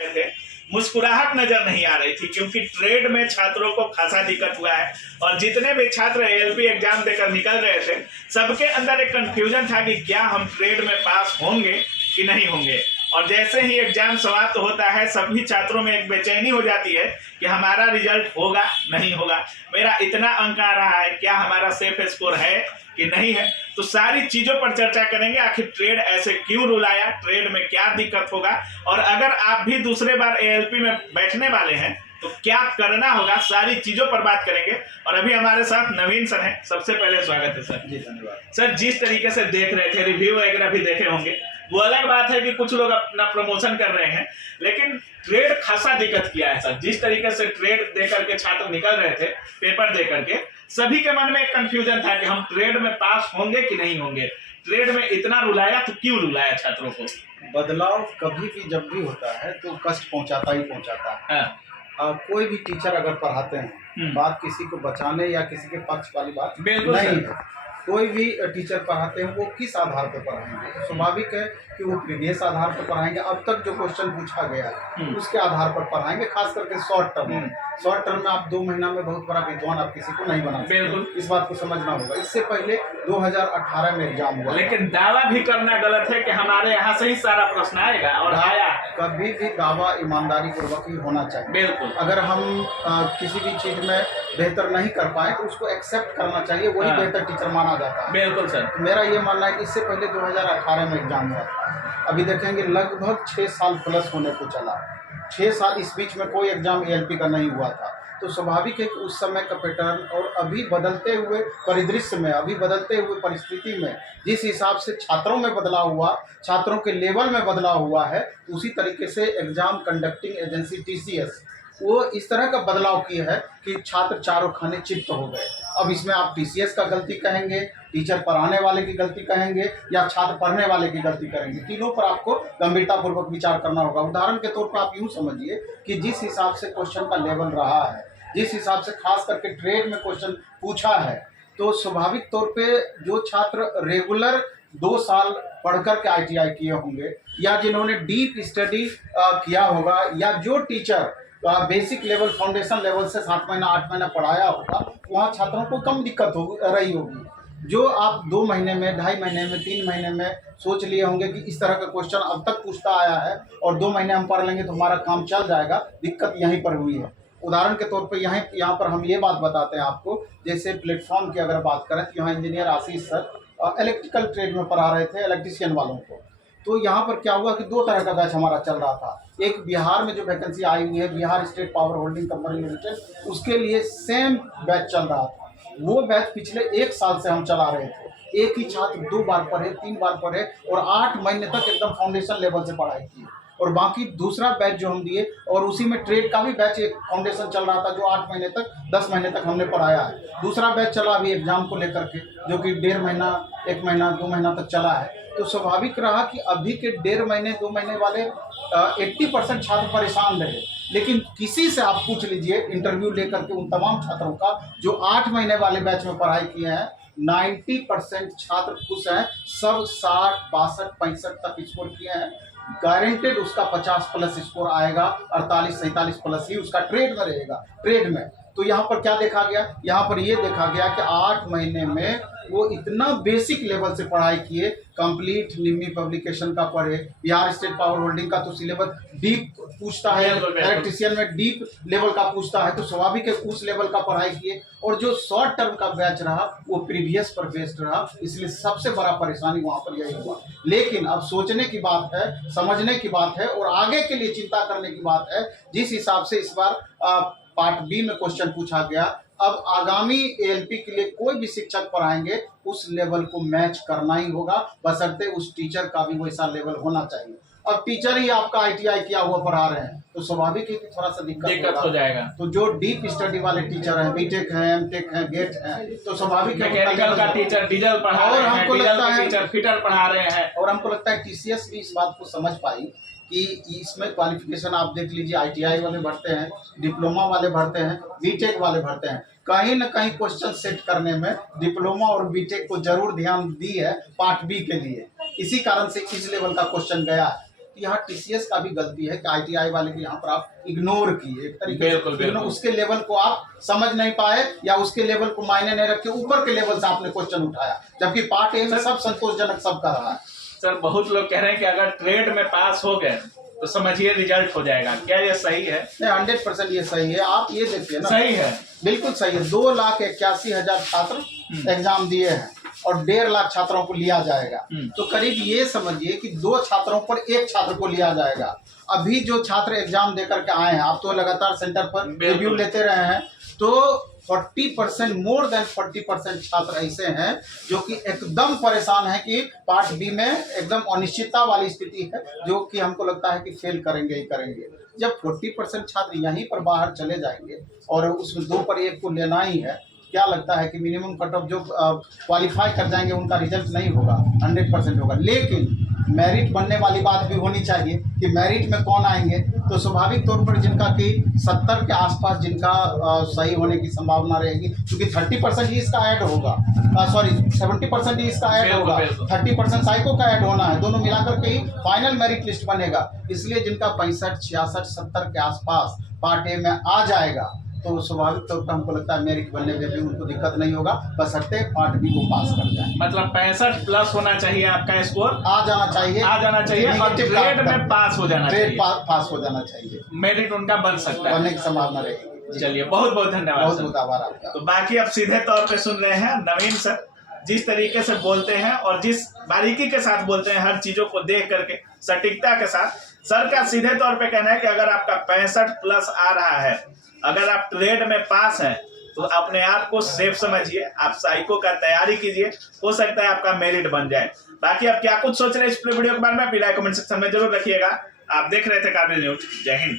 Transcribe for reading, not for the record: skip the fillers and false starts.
थे, मुस्कुराहट नजर नहीं आ रही थी, क्योंकि ट्रेड में छात्रों को खासा दिक्कत हुआ है। और जितने भी छात्र एएलपी एग्जाम देकर निकल रहे थे, सबके अंदर एक कंफ्यूजन था कि क्या हम ट्रेड में पास होंगे कि नहीं होंगे। और जैसे ही एग्जाम समाप्त होता है, सभी छात्रों में एक बेचैनी हो जाती है कि हमारा रिजल्ट होगा नहीं होगा, मेरा इतना अंक आ रहा है, क्या हमारा सेफ स्कोर है कि नहीं है। तो सारी चीजों पर चर्चा करेंगे, आखिर ट्रेड ऐसे क्यों रूल आया, ट्रेड में क्या दिक्कत होगा, और अगर आप भी दूसरे बार एएलपी में बैठने वाले हैं तो क्या करना होगा, सारी चीजों पर बात करेंगे। और अभी हमारे साथ नवीन सर हैं, सबसे पहले स्वागत है सर। जी धन्यवाद सर, जिस तरीके से देख रहे थे, रिव्यू वगैरह भी देखे होंगे, वो अलग बात है कि कुछ लोग अपना प्रमोशन कर रहे हैं, लेकिन ट्रेड खासा दिक्कत किया है सर। जिस तरीके से ट्रेड दे करके छात्र निकल रहे थे, पेपर दे करके, सभी के मन में एक कंफ्यूजन था कि हम ट्रेड में पास होंगे कि नहीं होंगे। ट्रेड में इतना रुलाया तो क्यों रुलाया छात्रों को? बदलाव कभी भी जब भी होता है तो कष्ट पहुंचाता ही पहुंचाता है। कोई भी टीचर अगर पढ़ाते हैं, बात किसी को बचाने या किसी के पक्ष वाली बात नहीं है। कोई भी टीचर पढ़ाते हैं वो किस आधार पर पढ़ाएंगे, तो स्वाभाविक है कि वो प्रीवियस आधार पर पढ़ाएंगे, अब तक जो क्वेश्चन पूछा गया है उसके आधार पर पढ़ाएंगे। खास करके शॉर्ट टर्म में आप 2 महीना में बहुत बड़ा विद्वान आप किसी को नहीं बना सकते, इस बात को समझना होगा। इससे पहले 2018 में एग्जाम हुआ, लेकिन दावा भी करना गलत है कि हमारे यहाँ से ही सारा प्रश्न आएगा, और आया। कभी भी दावा ईमानदारी पूर्वक ही होना चाहिए। बिल्कुल। अगर हम किसी भी चीज में बेहतर नहीं कर पाए तो उसको एक्सेप्ट करना चाहिए, वही बेहतर टीचर माना जाता है। बिल्कुल सर। तो मेरा ये मानना है कि इससे पहले 2018 में एग्जाम हुआ था, अभी देखेंगे लगभग 6 साल प्लस होने को चला। 6 साल, इस बीच में कोई एग्जाम एएलपी का नहीं हुआ था। तो स्वाभाविक है कि उस समय का पैटर्न और अभी बदलते हुए परिदृश्य में, अभी बदलते हुए परिस्थिति में जिस हिसाब से छात्रों में बदलाव हुआ, छात्रों के लेवल में बदलाव हुआ है, उसी तरीके से एग्जाम कंडक्टिंग एजेंसी टीसीएस वो इस तरह का बदलाव किया है कि छात्र चारों खाने चित्त हो गए। अब इसमें आप टीसीएस का गलती कहेंगे, टीचर पढ़ाने वाले की गलती कहेंगे, या छात्र पढ़ने वाले की गलती करेंगे, तीनों पर आपको गंभीरतापूर्वक विचार करना होगा। उदाहरण के तौर पर आप यूँ समझिए कि जिस हिसाब से क्वेश्चन का लेवल रहा है, जिस हिसाब से खास करके ट्रेड में क्वेश्चन पूछा है, तो स्वाभाविक तौर पे जो छात्र रेगुलर 2 साल पढ़कर के आईटीआई किए होंगे, या जिन्होंने डीप स्टडी किया होगा, या जो teacher basic level, foundation level से 7 महीना 8 महीना पढ़ाया होगा, वहाँ छात्रों को कम दिक्कत रही होगी। जो आप 2 महीने में, 2.5 महीने में, 3 महीने में सोच लिए होंगे कि इस तरह का क्वेश्चन अब तक पूछता आया है और 2 महीने हम पढ़ लेंगे तो हमारा काम चल जाएगा, दिक्कत यहीं पर हुई है। उदाहरण के तौर पे यहाँ पर हम ये बात बताते हैं आपको, जैसे प्लेटफॉर्म की अगर बात करें तो यहाँ इंजीनियर आशीष सर इलेक्ट्रिकल ट्रेड में पढ़ा रहे थे इलेक्ट्रीशियन वालों को। तो यहाँ पर क्या हुआ कि 2 तरह का बैच हमारा चल रहा था। एक बिहार में जो वैकेंसी आई हुई है, Bihar state power holding company limited, उसके लिए सेम बैच चल रहा था। वो बैच पिछले 1 साल से हम चला रहे थे। एक ही छात्र 2 बार पढ़े, 3 बार पढ़े और 8 महीने तक एकदम फाउंडेशन लेवल से पढ़ाई की। और बाकी दूसरा बैच जो हम दिए, और उसी में ट्रेड का भी बैच एक फाउंडेशन चल रहा था जो 8 महीने तक, 10 महीने तक हमने पढ़ाया है। दूसरा बैच चला अभी एग्जाम को लेकर के, जो कि 1.5 महीना, 1 महीना, 2 महीना तक चला है। तो स्वाभाविक रहा कि अभी के 1.5 महीने, 2 महीने वाले 80% छात्र परेशान रहे। लेकिन किसी से आप पूछ लीजिए इंटरव्यू लेकर के उन तमाम छात्रों का जो 8 महीने वाले बैच में पढ़ाई किए हैं, 90% छात्र खुश हैं। सब 60, 62, 65 तक स्कोर किए हैं। गारंटेड उसका 50 प्लस स्कोर आएगा, 48, 47 प्लस ही उसका ट्रेड में रहेगा। ट्रेड में तो यहाँ पर क्या देखा गया, यहाँ पर ये देखा गया कि 8 महीने में वो इतना बेसिक लेवल से पढ़ाई किए, कंप्लीट निम्मी पब्लिकेशन का पढ़े, बिहार स्टेट पावर होल्डिंग का तो सिलेबस डीप पूछता है, इलेक्ट्रीशियन में डीप लेवल का पूछता है, तो स्वाभाविक है उस लेवल का पढ़ाई किए। और जो शॉर्ट टर्म का बैच रहा वो प्रीवियस पर बेस्ड रहा, इसलिए सबसे बड़ा परेशानी वहाँ पर यही हुआ। लेकिन अब सोचने की बात है, समझने की बात है और आगे के लिए चिंता करने की बात है। जिस हिसाब से इस बार पार्ट बी में क्वेश्चन पूछा गया, अब आगामी एएलपी के लिए कोई भी शिक्षक पढ़ाएंगे उस लेवल को मैच करना ही होगा, बशर्ते उस टीचर का भी वैसा लेवल होना चाहिए। अब टीचर ही आपका आईटीआई किया हुआ पढ़ा रहे हैं तो स्वाभाविक है कि थोड़ा सा दिक्कत हो जाएगा। तो जो डीप स्टडी वाले टीचर हैं, बीटेक हैं, एमटेक हैं, गेट हैं, तो स्वाभाविक है मैकेनिकल का टीचर डीजल पढ़ा रहे हैं, हमको लगता है टीचर फिटर पढ़ा रहे हैं। और हमको लगता है टीसीएस भी इस बात को समझ पाई कि इसमें क्वालिफिकेशन आप देख लीजिए, आईटीआई वाले भरते हैं, डिप्लोमा वाले भरते हैं, बीटेक वाले भरते हैं। कहीं ना कहीं क्वेश्चन सेट करने में डिप्लोमा और बीटेक को जरूर ध्यान दी है पार्ट बी के लिए। इसी कारण से इस लेवल का क्वेश्चन गया है यहाँ टीसीएस का भी गलती है कि आईटीआई वाले के यहाँ पर आप इग्नोर किए, एक तरीके बिल्कुल, से बिल्कुल। उसके लेवल को आप समझ नहीं पाए या उसके लेवल को मायने नहीं रखे, ऊपर के लेवल से आपने क्वेश्चन उठाया, जबकि पार्ट ए में सब संतोषजनक सब कर रहा है। सर बहुत लोग कह रहे हैं कि अगर ट्रेड में पास हो गए तो समझिए रिजल्ट हो जाएगा, क्या ये सही है? नहीं, 100% ये सही है। आप ये देखिए ना, सही है, बिल्कुल सही है। 2,81,000 छात्र एग्जाम दिए हैं और 1.5 लाख छात्रों को लिया जाएगा, तो करीब ये समझिए कि 2 छात्रों पर 1 छात्र को लिया जाएगा। अभी जो छात्र एग्जाम देकर के आए हैं, आप तो लगातार सेंटर पर रिव्यू लेते रहे हैं, तो 40%, मोर देन 40% छात्र ऐसे हैं जो कि एकदम परेशान है कि पार्ट बी में एकदम अनिश्चितता वाली स्थिति है, जो कि हमको लगता है कि फेल करेंगे ही करेंगे। जब 40% छात्र यहीं पर बाहर चले जाएंगे और उसमें 2 पर 1 को लेना ही है, क्या लगता है कि मिनिमम कट ऑफ जो क्वालिफाई कर जाएंगे उनका रिजल्ट नहीं होगा, 100% होगा। लेकिन मेरिट बनने वाली बात भी होनी चाहिए कि मेरिट में कौन आएंगे, तो स्वाभाविक तौर पर जिनका कि 70 के आसपास जिनका सही होने की संभावना रहेगी, क्योंकि 30% ही इसका ऐड होगा, 70% ही इसका ऐड होगा, 30% साइको का ऐड होना है, दोनों मिलाकर के ही फाइनल मेरिट लिस्ट बनेगा। इसलिए जिनका 65, 66, 70 के आसपास पार्ट ए में आ जाएगा, तो स्वाभाविक तौर पर हमको लगता है मेरिट बनने में भी उनको दिक्कत नहीं होगा, बस हटते पार्ट बी को पास कर जाए। मतलब 65 प्लस होना चाहिए आपका स्कोर, आ जाना चाहिए और ट्रेड में पास हो जाना चाहिए, पास हो जाना चाहिए, मेरिट उनका बन सकता है, बनने की संभावना रहेगी। चलिए बहुत बहुत धन्यवाद, बहुत बहुत आभार आपका। तो बाकी अब सीधे तौर पे सुन रहे हैं नवीन सर जिस तरीके से बोलते हैं और जिस बारीकी के साथ बोलते हैं, हर चीजों को देख करके सटीकता के साथ। सर का सीधे तौर पे कहना है कि अगर आपका 65 प्लस आ रहा है, अगर आप ट्रेड में पास हैं, तो अपने आप को सेफ समझिए, आप साइको का तैयारी कीजिए, हो सकता है आपका मेरिट बन जाए। बाकी आप क्या कुछ सोच रहे हैं इस वीडियो के बारे में, आप राय कमेंट सेक्शन में जरूर रखिएगा। आप देख रहे थे काबिल न्यूज। जय हिंद।